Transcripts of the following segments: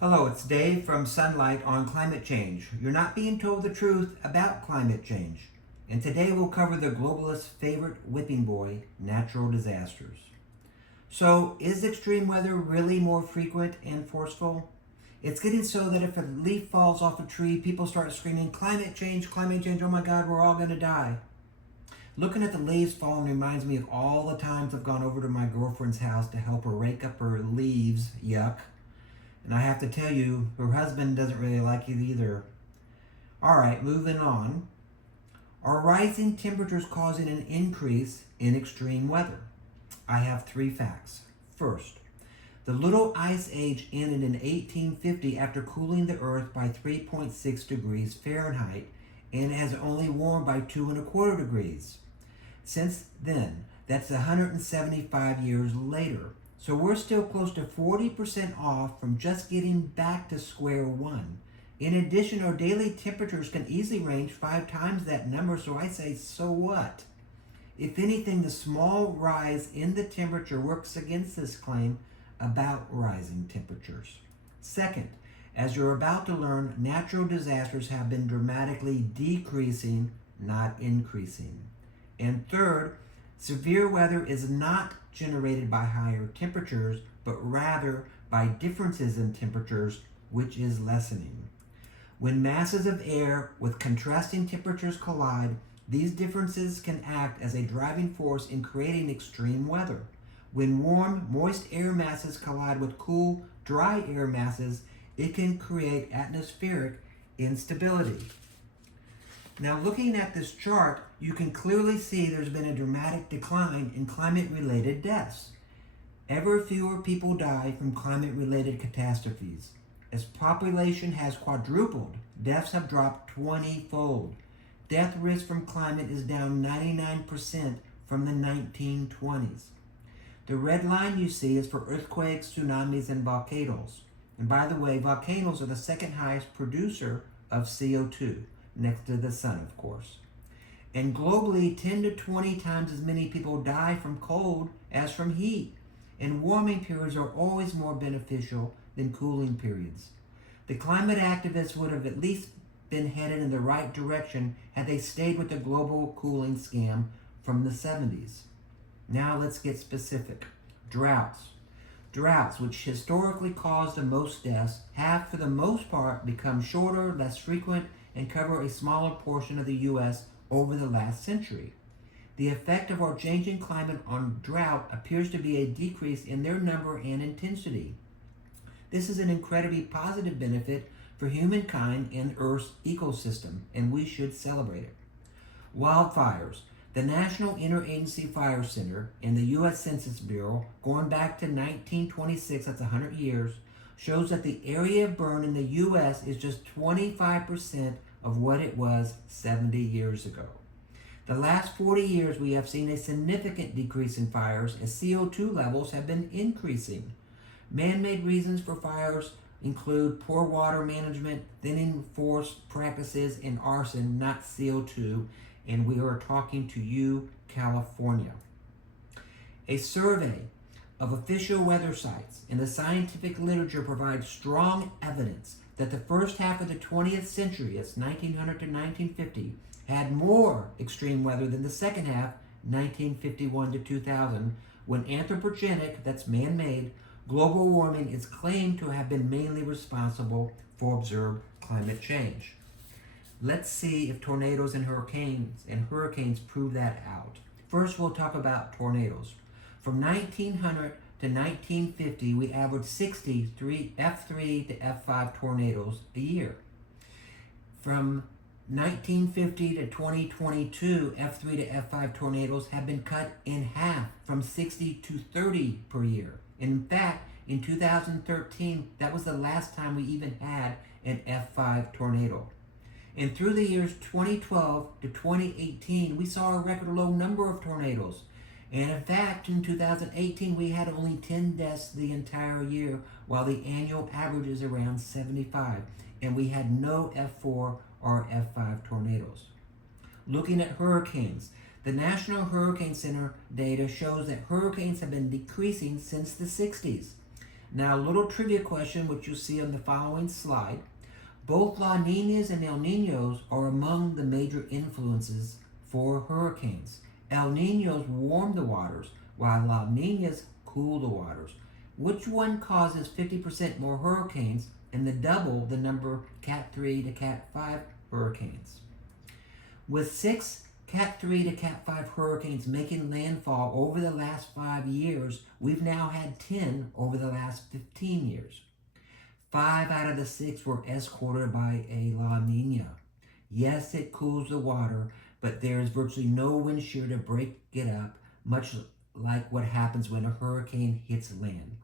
Hello, it's Dave from Sunlight on climate change. You're not being told the truth about climate change. And today we'll cover the globalist favorite whipping boy, natural disasters. So, is extreme weather really more frequent and forceful? It's getting so that if a leaf falls off a tree, people start screaming, climate change, oh my God, we're all going to die. Looking at the leaves falling reminds me of all the times I've gone over to my girlfriend's house to help her rake up her leaves, yuck. And I have to tell you, her husband doesn't really like it either. Alright, moving on. Are rising temperatures causing an increase in extreme weather? I have three facts. First, the Little Ice Age ended in 1850 after cooling the Earth by 3.6 degrees Fahrenheit and has only warmed by 2.25 degrees. Since then, that's 175 years later. So we're still close to 40% off from just getting back to square one. In addition, our daily temperatures can easily range 5 times that number, so I say, so what? If anything, the small rise in the temperature works against this claim about rising temperatures. Second, as you're about to learn, natural disasters have been dramatically decreasing, not increasing. And third, severe weather is not generated by higher temperatures, but rather by differences in temperatures, which is lessening. When masses of air with contrasting temperatures collide, these differences can act as a driving force in creating extreme weather. When warm, moist air masses collide with cool, dry air masses, it can create atmospheric instability. Now, looking at this chart, you can clearly see there's been a dramatic decline in climate-related deaths. Ever fewer people die from climate-related catastrophes. As population has quadrupled, deaths have dropped 20-fold. Death risk from climate is down 99% from the 1920s. The red line you see is for earthquakes, tsunamis, and volcanoes. And by the way, volcanoes are the second highest producer of CO2. Next to the sun, of course. And globally, 10 to 20 times as many people die from cold as from heat. And warming periods are always more beneficial than cooling periods. The climate activists would have at least been headed in the right direction had they stayed with the global cooling scam from the 70s. Now let's get specific. Droughts. Droughts, which historically cause the most deaths, have for the most part become shorter, less frequent, and cover a smaller portion of the U.S. over the last century. The effect of our changing climate on drought appears to be a decrease in their number and intensity. This is an incredibly positive benefit for humankind and Earth's ecosystem, and we should celebrate it. Wildfires. The National Interagency Fire Center and the U.S. Census Bureau, going back to 1926, that's 100 years, shows that the area burned in the U.S. is just 25% of what it was 70 years ago. The last 40 years, we have seen a significant decrease in fires as CO2 levels have been increasing. Man-made reasons for fires include poor water management, thinning forest practices, and arson, not CO2, and we are talking to you, California. A survey of official weather sites in the scientific literature provides strong evidence that the first half of the 20th century, that's 1900 to 1950, had more extreme weather than the second half, 1951 to 2000, when anthropogenic, that's man-made, global warming is claimed to have been mainly responsible for observed climate change. Let's see if tornadoes and hurricanes prove that out. First, we'll talk about tornadoes. From 1900 to 1950, we averaged 63 F3 to F5 tornadoes a year. From 1950 to 2022, F3 to F5 tornadoes have been cut in half from 60 to 30 per year. In fact, in 2013, that was the last time we even had an F5 tornado. And through the years 2012 to 2018, we saw a record low number of tornadoes. And in fact, in 2018, we had only 10 deaths the entire year, while the annual average is around 75. And we had no F4 or F5 tornadoes. Looking at hurricanes, the National Hurricane Center data shows that hurricanes have been decreasing since the 60s. Now, a little trivia question, which you'll see on the following slide. Both La Ninas and El Ninos are among the major influences for hurricanes. El Ninos warm the waters, while La Ninas cool the waters. Which one causes 50% more hurricanes and double the number Cat 3 to Cat 5 hurricanes? With 6 Cat 3 to Cat 5 hurricanes making landfall over the last 5 years, we've now had 10 over the last 15 years. 5 out of the 6 were escorted by a La Nina. Yes, it cools the water, but there is virtually no wind shear to break it up, much like what happens when a hurricane hits land.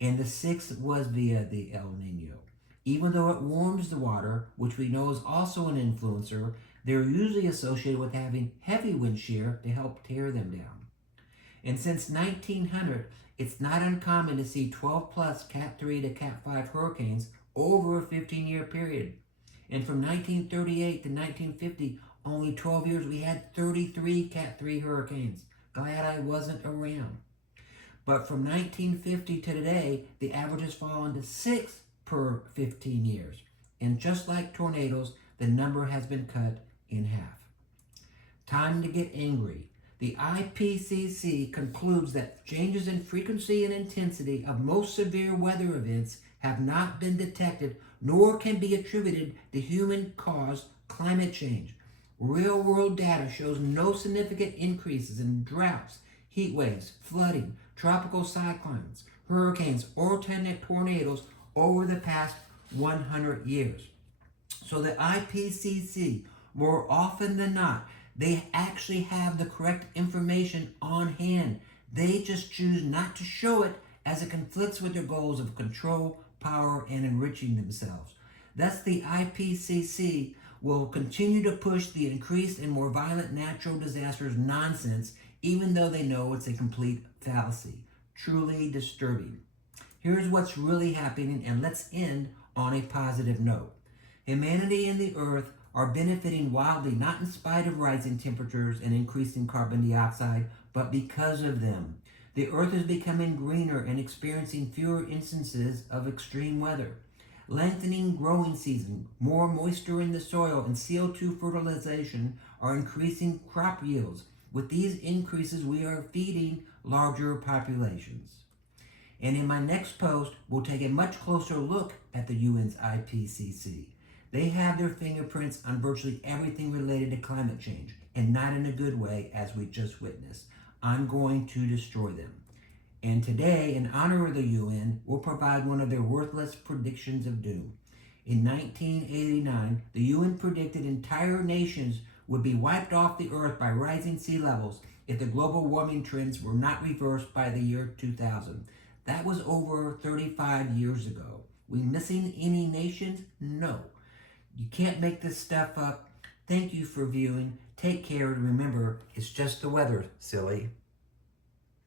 And the 6th was via the El Nino. Even though it warms the water, which we know is also an influencer, they're usually associated with having heavy wind shear to help tear them down. And since 1900, it's not uncommon to see 12 plus Cat 3 to Cat 5 hurricanes over a 15-year period. And from 1938 to 1950, only 12 years, we had 33 Cat 3 hurricanes. Glad I wasn't around. But from 1950 to today, the average has fallen to 6 per 15 years. And just like tornadoes, the number has been cut in half. Time to get angry. The IPCC concludes that changes in frequency and intensity of most severe weather events have not been detected nor can be attributed to human-caused climate change. Real-world data shows no significant increases in droughts, heat waves, flooding, tropical cyclones, hurricanes, or tornadoes over the past 100 years. So the IPCC, more often than not, they actually have the correct information on hand. They just choose not to show it as it conflicts with their goals of control, power, and enriching themselves. Thus, the IPCC will continue to push the increased and more violent natural disasters nonsense, even though they know it's a complete fallacy. Truly disturbing. Here's what's really happening, and let's end on a positive note. Humanity and the earth are benefiting wildly, not in spite of rising temperatures and increasing carbon dioxide, but because of them. The earth is becoming greener and experiencing fewer instances of extreme weather. Lengthening growing season, more moisture in the soil, and CO2 fertilization are increasing crop yields. With these increases, we are feeding larger populations. And in my next post, we'll take a much closer look at the UN's IPCC. They have their fingerprints on virtually everything related to climate change, and not in a good way, as we just witnessed. I'm going to destroy them. And today, in honor of the UN, we'll provide one of their worthless predictions of doom. In 1989, the UN predicted entire nations would be wiped off the earth by rising sea levels if the global warming trends were not reversed by the year 2000. That was over 35 years ago. We missing any nations? No. You can't make this stuff up. Thank you for viewing. Take care, and remember, it's just the weather, silly.